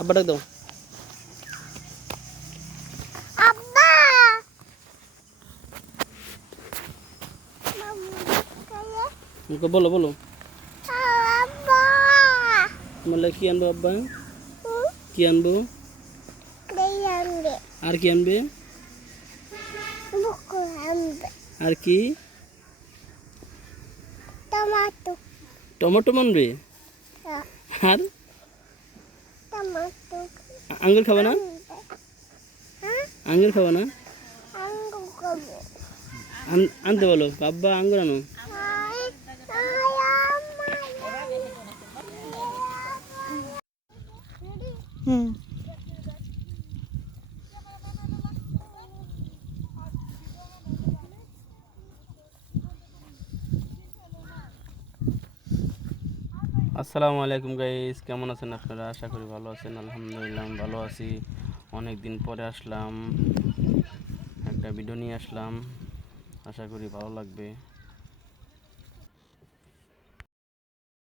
আব্বা ডাক দাও। আব্বা বলো বলো। আব্বা তোমার লাগে কি আনবো আব্বা? কি আনবো? আর কি আনবে? আর কি? টমেটো টমেটো আনবে। আর টমেটো আঙ্গুর খাবে না? আঙ্গুর খাবে না? আঙ্গুর খাবো। আনতে বলো আব্বা, আঙ্গুর আনো। হুম আসসালামু আলাইকুম গাইস, কেমন আছেন আপনারা? আশা করি ভালো আছেন। আলহামদুলিল্লাহ আমি ভালো আছি। অনেক দিন পরে আসলাম, একটা ভিডিও নিয়ে আসলাম, আশা করি ভালো লাগবে।